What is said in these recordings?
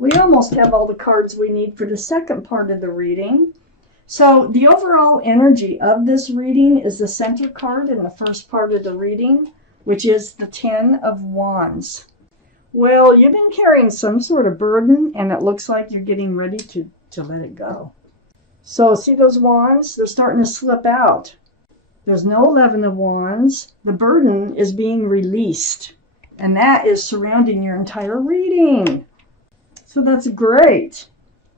We almost have all the cards we need for the second part of the reading. So the overall energy of this reading is the center card in the first part of the reading, which is the 10 of Wands. Well, you've been carrying some sort of burden, and it looks like you're getting ready to let it go. So see those wands? They're starting to slip out. There's no 11 of Wands. The burden is being released, and that is surrounding your entire reading. So that's great.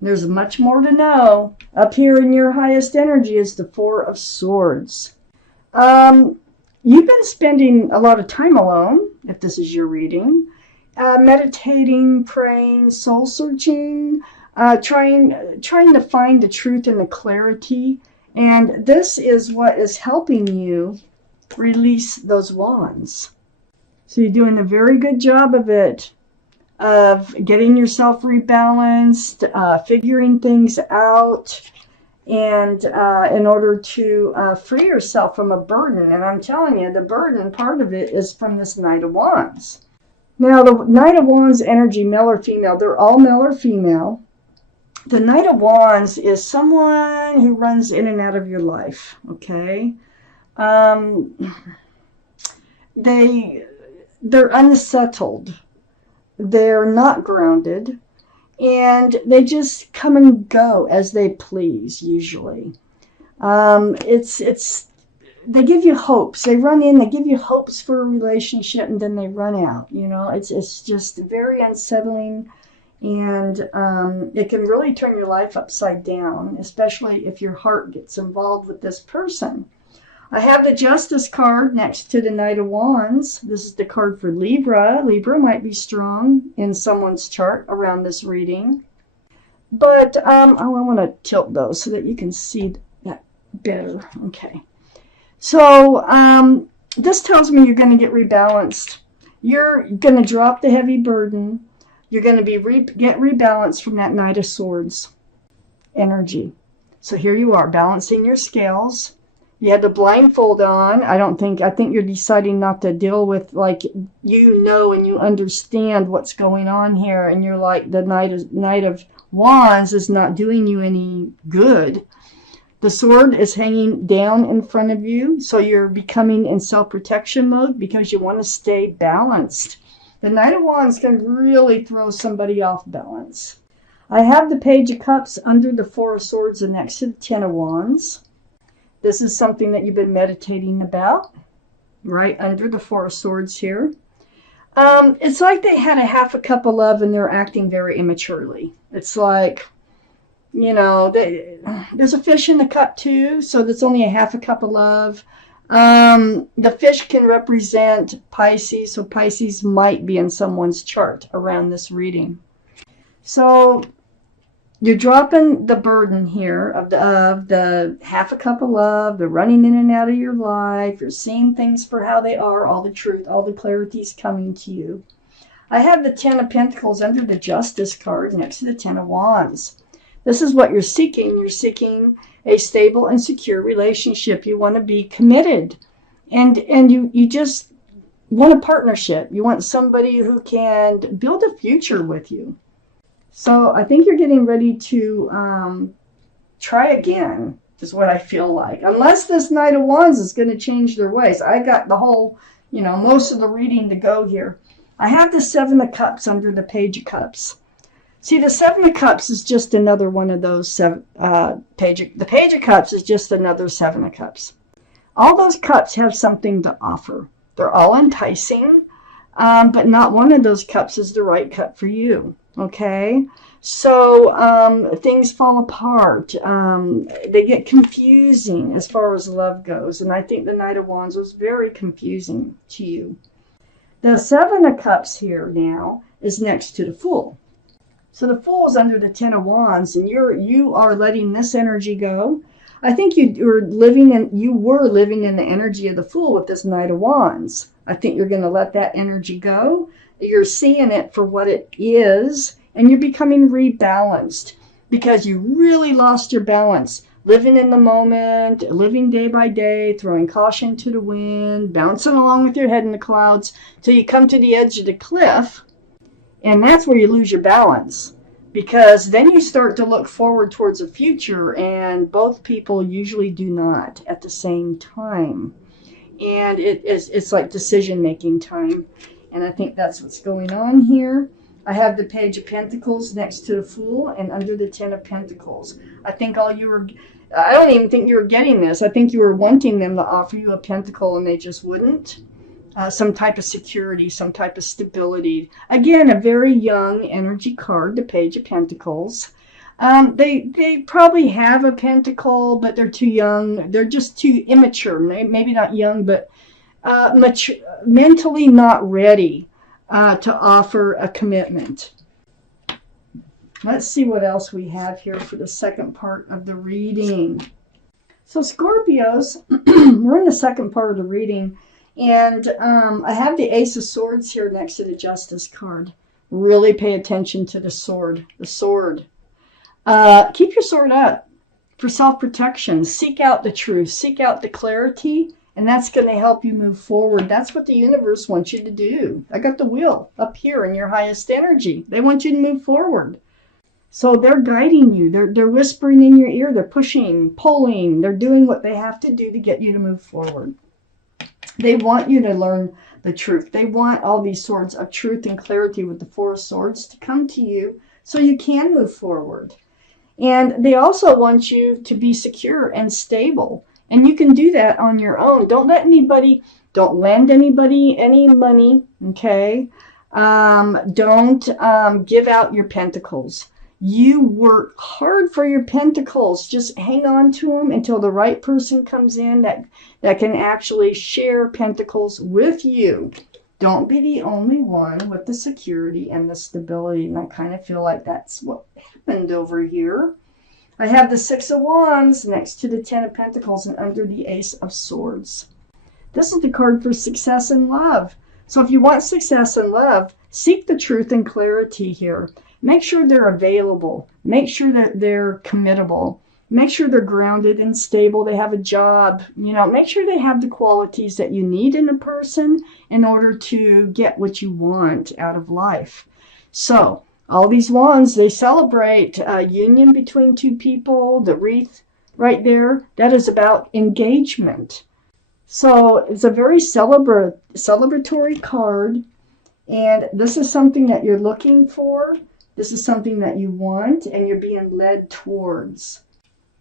There's much more to know. Up here in your highest energy is the 4 of Swords. You've been spending a lot of time alone, if this is your reading, meditating, praying, soul searching, trying to find the truth and the clarity. And this is what is helping you release those wands. So you're doing a very good job of it, of getting yourself rebalanced, figuring things out, and in order to free yourself from a burden. And I'm telling you, the burden part of it is from this Knight of Wands. Now, the Knight of Wands energy, male or female, they're all male or female. The Knight of Wands is someone who runs in and out of your life, okay? They're unsettled. They're not grounded. And they just come and go as they please, usually. They give you hopes. They run in, they give you hopes for a relationship, and then they run out. You know, it's just very unsettling, and it can really turn your life upside down, especially if your heart gets involved with this person. I have the Justice card next to the Knight of Wands. This is the card for Libra. Libra might be strong in someone's chart around this reading. But I want to tilt those so that you can see that better. Okay. So this tells me you're going to get rebalanced. You're going to drop the heavy burden. You're going to get rebalanced from that Knight of Swords energy. So here you are, balancing your scales. You had the blindfold on. I think you're deciding not to deal with, like, you know, and you understand what's going on here. And you're like, the Knight of Wands is not doing you any good. The sword is hanging down in front of you. So you're becoming in self-protection mode because you want to stay balanced. The Knight of Wands can really throw somebody off balance. I have the Page of Cups under the 4 of Swords and next to the 10 of Wands. This is something that you've been meditating about, right under the 4 of Swords here. It's like they had a half a cup of love and they're acting very immaturely. It's like, you know, there's a fish in the cup too, so that's only a half a cup of love. The fish can represent Pisces, so Pisces might be in someone's chart around this reading. So you're dropping the burden here of the half a cup of love, the running in and out of your life. You're seeing things for how they are, all the truth, all the clarity is coming to you. I have the 10 of Pentacles under the Justice card next to the 10 of Wands. This is what you're seeking. You're seeking a stable and secure relationship. You want to be committed. And you just want a partnership. You want somebody who can build a future with you. So I think you're getting ready to try again, is what I feel like. Unless this Knight of Wands is going to change their ways. I got the whole, you know, most of the reading to go here. I have the 7 of Cups under the Page of Cups. See, the 7 of Cups is just another one of those the Page of Cups is just another 7 of Cups. All those cups have something to offer. They're all enticing, but not one of those cups is the right cup for you. Okay, so things fall apart. They get confusing as far as love goes. And I think the Knight of Wands was very confusing to you. The 7 of Cups here now is next to the Fool. So the Fool is under the 10 of Wands, and you are letting this energy go. I think you were living in the energy of the Fool with this Knight of Wands. I think you're going to let that energy go. You're seeing it for what it is, and you're becoming rebalanced because you really lost your balance. Living in the moment, living day by day, throwing caution to the wind, bouncing along with your head in the clouds till you come to the edge of the cliff, and that's where you lose your balance. because then you start to look forward towards the future, and both people usually do not at the same time. And it's like decision making time, and I think that's what's going on here. I have the Page of Pentacles next to the Fool and under the Ten of Pentacles. I don't even think you were getting this. I think you were wanting them to offer you a pentacle and they just wouldn't. Some type of security, some type of stability. Again, a very young energy card, the Page of Pentacles. They probably have a pentacle, but they're too young. They're just too immature. Maybe not young, but mature, mentally not ready to offer a commitment. Let's see what else we have here for the second part of the reading. So Scorpios, we're in the second part of the reading. And I have the Ace of Swords here next to the Justice card. Really pay attention to the sword. The sword. Keep your sword up for self-protection. Seek out the truth. Seek out the clarity. And that's going to help you move forward. That's what the universe wants you to do. I got the wheel up here in your highest energy. They want you to move forward. So they're guiding you. They're whispering in your ear. They're pushing, pulling. They're doing what they have to do to get you to move forward. They want you to learn the truth. They want all these swords of truth and clarity with the Four of Swords to come to you so you can move forward. And they also want you to be secure and stable. And you can do that on your own. Don't lend anybody any money, okay? Don't give out your pentacles. You work hard for your pentacles. Just hang on to them until the right person comes in that can actually share pentacles with you. Don't be the only one with the security and the stability. And I kind of feel like that's what happened over here. I have the Six of Wands next to the Ten of Pentacles and under the Ace of Swords. This is the card for success in love. So if you want success in love, seek the truth and clarity here. Make sure they're available. Make sure that they're committable. Make sure they're grounded and stable. They have a job. Make sure they have the qualities that you need in a person in order to get what you want out of life. So all these wands, they celebrate a union between two people. The wreath right there, that is about engagement. So it's a very celebratory card. And this is something that you're looking for. This is something that you want and you're being led towards.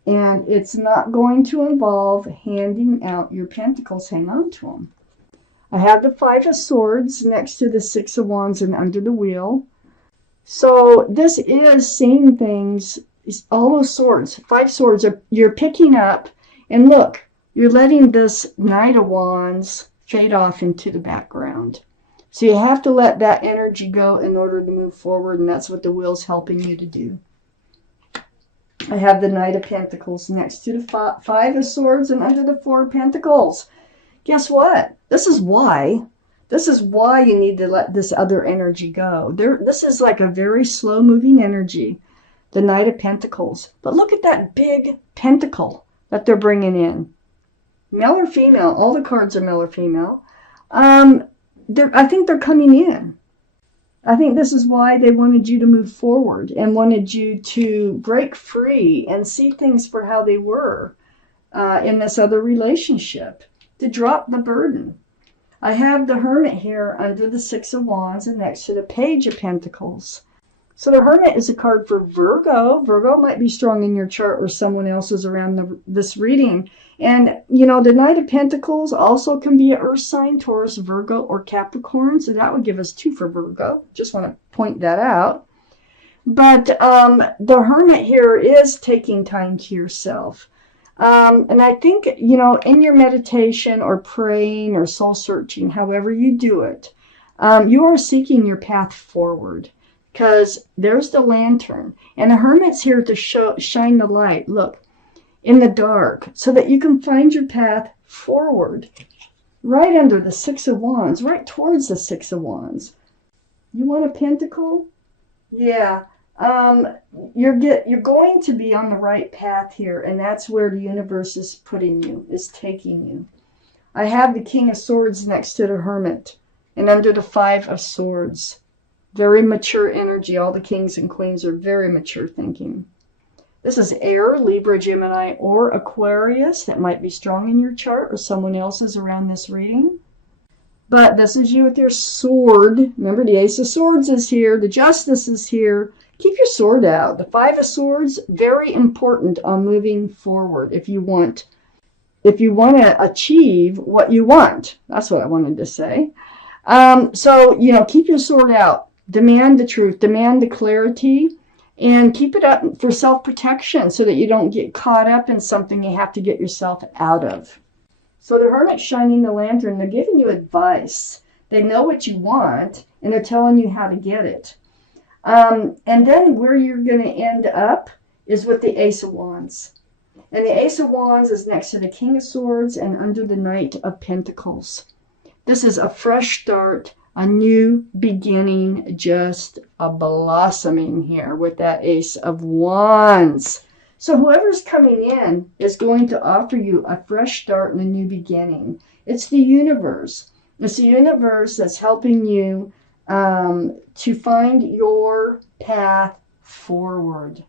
And it's not going to involve handing out your pentacles. Hang on to them. I have the Five of Swords next to the Six of Wands and under the wheel. So this is seeing things, all those swords, 5 swords, you're picking up. And look, you're letting this Knight of Wands fade off into the background. So you have to let that energy go in order to move forward, and that's what the wheel's helping you to do. I have the Knight of Pentacles next to the Five of Swords and under the Four of Pentacles. Guess what? This is why you need to let this other energy go. This is like a very slow-moving energy, the Knight of Pentacles. But look at that big pentacle that they're bringing in. Male or female? All the cards are male or female. I think they're coming in. I think this is why they wanted you to move forward and wanted you to break free and see things for how they were in this other relationship, to drop the burden. I have the Hermit here under the Six of Wands and next to the Page of Pentacles. So the Hermit is a card for Virgo. Virgo might be strong in your chart or someone else's around this reading. And, the Knight of Pentacles also can be an Earth sign, Taurus, Virgo, or Capricorn. So that would give us 2 for Virgo. Just want to point that out. But the Hermit here is taking time to yourself. And I think, in your meditation or praying or soul searching, however you do it, you are seeking your path forward. Because there's the lantern. And the Hermit's here to shine the light, look, in the dark, so that you can find your path forward. Right under the Six of Wands, right towards the Six of Wands. You want a pentacle? Yeah. You're going to be on the right path here, and that's where the universe is putting you, is taking you. I have the King of Swords next to the Hermit, and under the Five of Swords. Very mature energy. All the kings and queens are very mature thinking. This is air, Libra, Gemini, or Aquarius. That might be strong in your chart or someone else's around this reading. But this is you with your sword. Remember, the Ace of Swords is here. The Justice is here. Keep your sword out. The Five of Swords, very important on moving forward if you want to achieve what you want. That's what I wanted to say. So, keep your sword out. Demand the truth. Demand the clarity. And keep it up for self-protection so that you don't get caught up in something you have to get yourself out of. So the Hermit's shining the lantern. They're giving you advice. They know what you want, and they're telling you how to get it. And then where you're going to end up is with the Ace of Wands. And the Ace of Wands is next to the King of Swords and under the Knight of Pentacles. This is a fresh start, a new beginning, just a blossoming here with that Ace of Wands. So whoever's coming in is going to offer you a fresh start and a new beginning. It's the universe. It's the universe that's helping you to find your path forward.